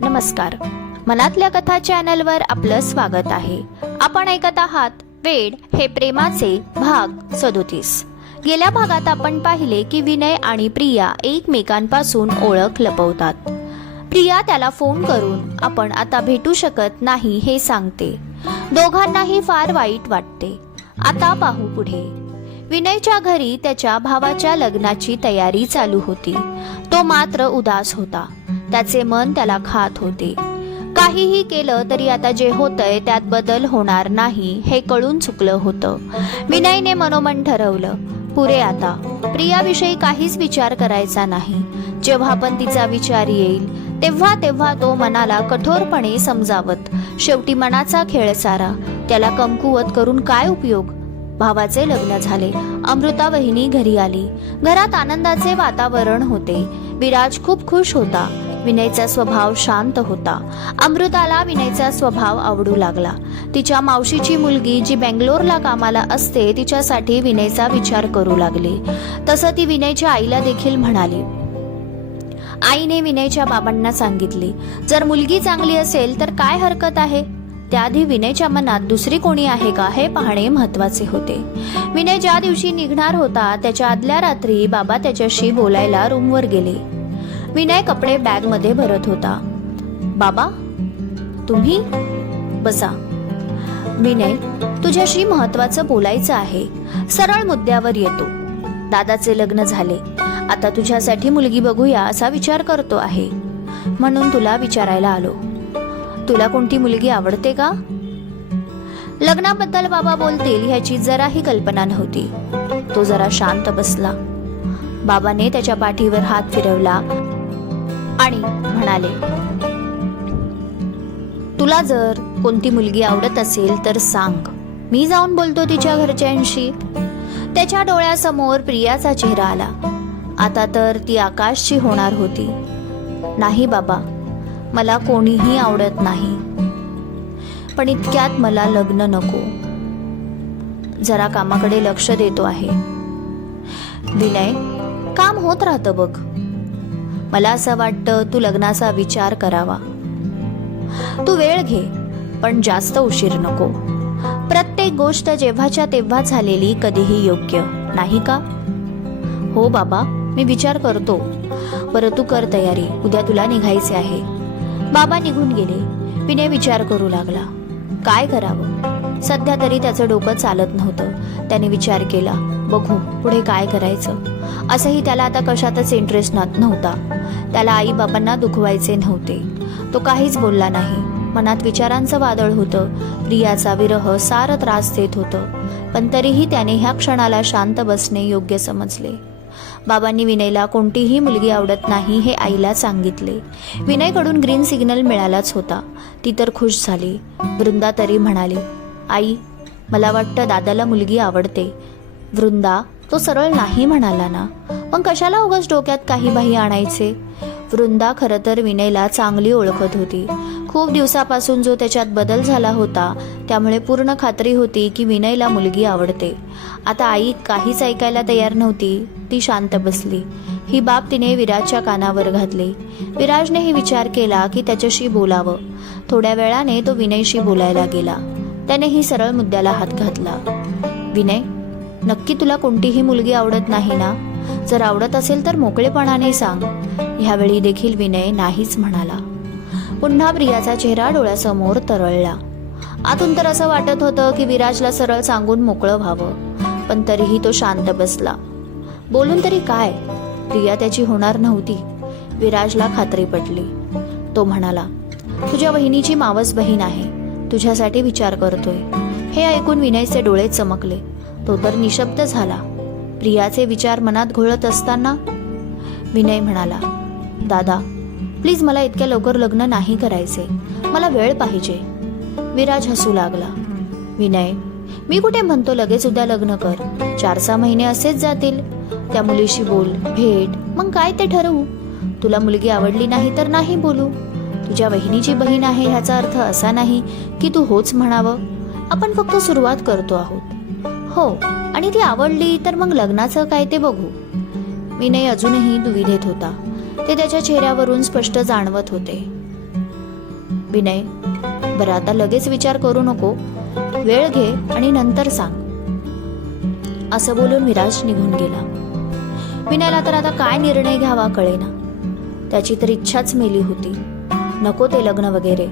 नमस्कार. मनातल्या कथा चॅनलवर आपलं स्वागत आहे. आपण ऐकत आहात वेड हे प्रेमाचे भाग सदोतीस. गेल्या भागात आपण पाहिले की विनय आणि प्रिया एकमेकांपासून ओळख लपवतात. प्रिया त्याला फोन करून आपण आता भेटू शकत नाही हे सांगते. दोघांनाही फार वाईट वाटते. आता पाहू पुढे. विनयच्या घरी त्याच्या भावाच्या लग्नाची तयारी चालू होती. तो मात्र उदास होता. त्याचे मन त्याला खात होते. काहीही केलं तरी आता जे होतंय त्यात बदल होणार नाही हे कळून चुकलं होतं. विनयने मनोमन ठरवलं पुरे आता प्रियाविषयी काहीच विचार करायचा नाही. जेव्हा पण तिचा विचार येईल तेव्हा तेव्हा तो मनाला कठोरपणे समजावत शेवटी मनाचा खेळ सारा. त्याला कमकुवत करून काय उपयोग? भावाचे लग्न झाले. अमृता वहिनी घरी आली. घरात आनंदाचे वातावरण होते. विराज खूप खुश होता. विनयचा स्वभाव शांत होता. अमृताला विनयचा स्वभाव आवडू लागला. तिच्या मावशीची मुलगी जी बेंगलोरला कामाला असते तिच्यासाठी विनयचा विचार करू लागली. तसं ती विनयच्या आईला देखील म्हणाली. आईने विनयच्या बाबांना सांगितले जर मुलगी चांगली असेल तर काय हरकत आहे? त्याआधी विनयच्या मनात दुसरी कोणी आहे का हे पाहणे महत्त्वाचे होते. विनय ज्या दिवशी निघणार होता त्याच्या आदल्या रात्री बाबा त्याच्याशी बोलायला रूमवर गेले. विनय कपडे बॅगमध्ये भरत होता. बाबा तुम्ही बसा. विनय तुझ्याशी महत्वाचं बोलायचं आहे. सरळ मुद्द्यावर येतो. दादाचे लग्न झाले. आता तुझ्यासाठी मुलगी बघूया असा विचार करतो आहे. म्हणून तुला विचारायला आलो. तुला कोणती मुलगी आवडते का? लग्नाबद्दल बाबा बोलतील ह्याची जराही कल्पना नव्हती. तो जरा शांत बसला. बाबाने त्याच्या पाठीवर हात फिरवला. आणि म्हणाले तुला जर कोणती मुलगी आवडत असेल तर सांग. मी जाऊन बोलतो तिच्या घरच्यांशी. त्याच्या डोळ्यासमोर प्रियाचा चेहरा आला. आता तर ती आकाशची होणार होती. नाही बाबा मला कोणीही आवडत नाही. पण इतक्यात मला लग्न नको. जरा कामाकडे लक्ष देतो आहे. विनय काम होत राहतं बघ. मला असं वाटतं तू लग्नाचा विचार करावा. तू वेळ घे पण जास्त उशीर नको. प्रत्येक गोष्ट जेव्हाच्या तेव्हा झालेली कधीही योग्य नाही का? हो बाबा मी विचार करतो. बरं तू कर तयारी. उद्या तुला निघायचे आहे. बाबा निघून गेले. विनय विचार करू लागला. काय करावं? सध्या तरी त्याचं डोकं चालत नव्हतं. त्याने विचार केला बघू पुढे काय करायचं. असंही त्याला आता कशातच इंटरेस्ट नव्हता. त्याला आई बाबांना दुखवायचे नव्हते. तो काहीच बोलला नाही. मनात विचारांचं वादळ होतं. प्रियाचा विरह सार त्रास देत होतं. पण तरीही त्याने ह्या क्षणाला शांत बसणे योग्य समजले. बाबांनी विनयला कोणतीही मुलगी आवडत नाही हे आईला सांगितले. विनयकडून ग्रीन सिग्नल मिळालाच होता. ती तर खुश झाली. वृंदा तरी म्हणाली आई मला वाटतं दादाला मुलगी आवडते. वृंदा तो सरळ नाही म्हणाला ना. मग कशाला उगाच डोक्यात काही बाही आणायचे? वृंदा खरं तर विनयला चांगली ओळखत होती. खूप दिवसापासून जो त्याच्यात बदल झाला होता त्यामुळे पूर्ण खात्री होती की विनयला मुलगी आवडते. आता आई काहीच ऐकायला तयार नव्हती ती शांत बसली. ही बाब तिने विराजच्या कानावर घातली. विराजनेही विचार केला की त्याच्याशी बोलावं. थोड्या वेळाने तो विनयशी बोलायला गेला. त्याने ही सरळ मुद्द्याला हात घातला. विनय नक्की तुला कोणतीही मुलगी आवडत नाही ना? जर आवडत असेल तर मोकळेपणाने सांग. ह्यावेळी देखील विनय नाहीच म्हणाला. पुन्हा प्रियाचा चेहरा डोळ्यासमोर तरळला. आतून तर असं वाटत होतं की विराजला सरळ सांगून मोकळं व्हावं पण तरीही तो शांत बसला. बोलून तरी काय? प्रिया त्याची होणार नव्हती. विराजला खात्री पटली. तो म्हणाला तुझ्या बहिणीची मावस बहीण आहे. तुझ्यासाठी विचार करतोय. हे ऐकून विनयचे डोळे चमकले. तो तर निशब्द झाला. प्रियाचे विचार मनात घोळत असताना विनय म्हणाला दादा प्लीज मला इतक्या लवकर लग्न नाही करायचे. मला वेळ पाहिजे. विराज हसू लागला. विनय मी कुठे म्हणतो लगेच उद्या लग्न कर? चार सहा महिने असेच जातील. त्या मुलीशी बोल भेट मग काय ते ठरवू? तुला मुलगी आवडली नाही तर नाही बोलू. तुझ्या बहिणीची बहीण आहे ह्याचा अर्थ असा नाही की तू होच म्हणावं. आपण फक्त सुरुवात करतो आहोत. हो आणि ती आवडली तर मग लग्नाचं काय ते बघू. विनय अजूनही दुविधेत होता. ते त्याच्या चेहऱ्यावरून स्पष्ट जाणवत होते. विनय बरं आता लगेच विचार करू नको. वेळ घे आणि नंतर सांग. असं बोलून विराज निघून गेला. विनयला तर आता काय निर्णय घ्यावा कळेना. त्याची तर इच्छाच मेली होती. नको ते लग्न वगैरे.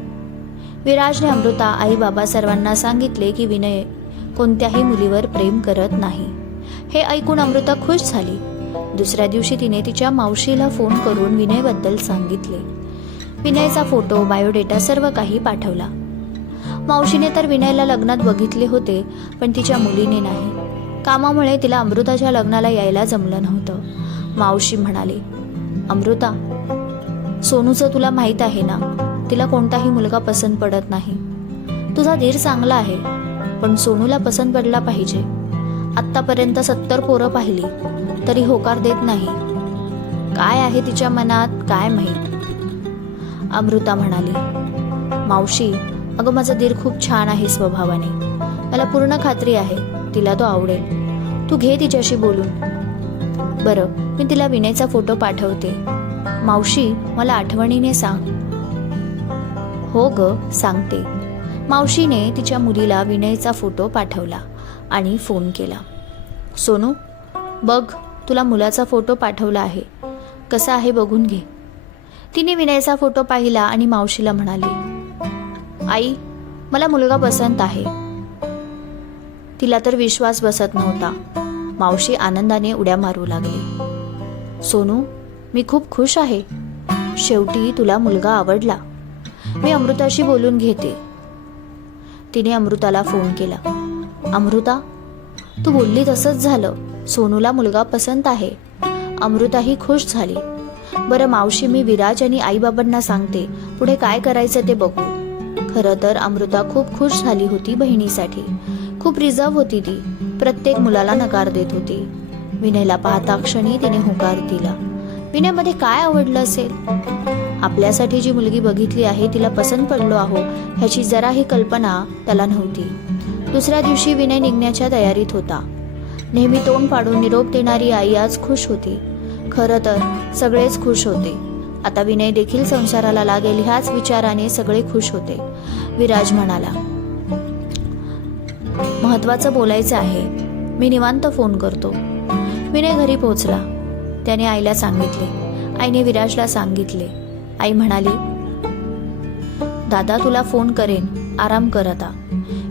विराजने अमृता आई बाबा सर्वांना सांगितले की विनय कोणत्याही मुलीवर प्रेम करत नाही. हे ऐकून अमृता खुश झाली. दुसऱ्या दिवशी तिने तिच्या मावशीला फोन करून विनयबद्दल सांगितले. विनयचा फोटो बायोडेटा सर्व काही पाठवला. मावशीने तर विनयला लग्नात बघितले होते पण तिच्या मुलीने नाही. कामामुळे तिला अमृताच्या लग्नाला यायला जमलं नव्हतं. मावशी म्हणाली अमृता सोनूचं तुला माहीत आहे ना? तिला कोणताही मुलगा पसंत पडत नाही. तुझा धीर चांगला आहे. पण सोनूला पसंत पडला पाहिजे. आत्तापर्यंत सत्तर पोरं पाहिली तरी होकार देत नाही. काय आहे तिच्या मनात काय माहीत? अमृता म्हणाली मावशी अगं माझा दीर खूप छान आहे स्वभावाने. मला पूर्ण खात्री आहे तिला तो आवडेल. तू घे तिच्याशी बोलून. बरं मी तिला विनयचा फोटो पाठवते. मावशी मला आठवणीने सांग. हो ग सांगते. मावशीने तिच्या मुलीला विनयचा फोटो पाठवला आणि फोन केला. सोनू बघ तुला मुलाचा फोटो पाठवला आहे. कसा आहे बघून घे. तिने विनयचा फोटो पाहिला आणि मावशीला म्हणाली आई मला मुलगा पसंत आहे. तिला तर विश्वास बसत नव्हता. मावशी आनंदाने उड्या मारू लागली. सोनू मी खूप खुश आहे. शेवटी तुला मुलगा आवडला. मी अमृताशी बोलून घेते. तिने अमृताला फोन केला. अमृता तू बोलली तसंच झालं. सोनूला मुलगा पसंत आहे. अमृताही खुश झाली. बरं मावशी मी विराज आणि आईबाबांना सांगते. पुढे काय करायचं ते बघू. खरं तर अमृता खूप खुश झाली होती बहिणीसाठी. खूप रिझर्व होती ती. प्रत्येक मुलाला नकार देत होती. विनयला पाहता क्षणी तिने होकार दिला. विनयमध्ये काय आवडलं असेल? आपल्यासाठी जी मुलगी बघितली आहे तिला पसंत पडलो आहो ह्याची जराही कल्पना त्याला नव्हती. दुसऱ्या दिवशी विनय निघण्याच्या तयारीत होता. नेहमी तोंड पाडून निरोप देणारी आई आज खुश होती. खरं तर सगळेच खुश होते. आता विनय देखील संसाराला लागेल ह्याच विचाराने सगळे खुश होते विराज म्हणाला. महत्वाचं बोलायचं आहे. मी निवांत फोन करतो. विनय घरी पोहोचला. त्याने आईला सांगितले. आईने विराजला सांगितले. आई म्हणाली दादा तुला फोन करेन. आराम कर आता.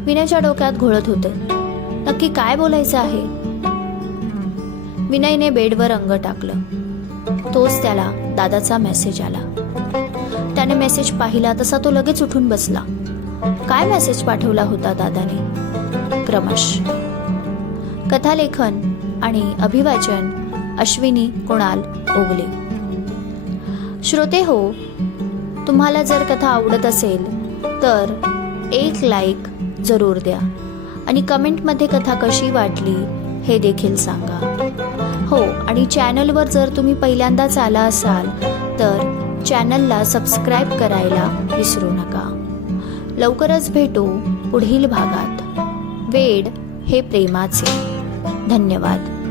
विनयच्या डोक्यात घोळत होते. नक्की काय बोलायचं आहे? विनयने बेडवर अंग टाकलं. तोच त्याला दादाचा मेसेज आला. त्याने मेसेज पाहिला तसा तो लगेच उठून बसला. काय मेसेज पाठवला होता दादाने? क्रमश कथालेखन आणि अभिवाचन अश्विनी कुणाल ओगले. श्रोते हो तुम्हाला जर कथा आवडत असेल तर एक लाईक जरूर द्या. आणि कमेंटमध्ये कथा कशी वाटली हे देखील सांगा. हो आणि चॅनलवर जर तुम्ही पहिल्यांदाच आला असाल तर चॅनलला सबस्क्राईब करायला विसरू नका. लवकरच भेटू पुढील भागात. वेड हे प्रेमाचे. धन्यवाद.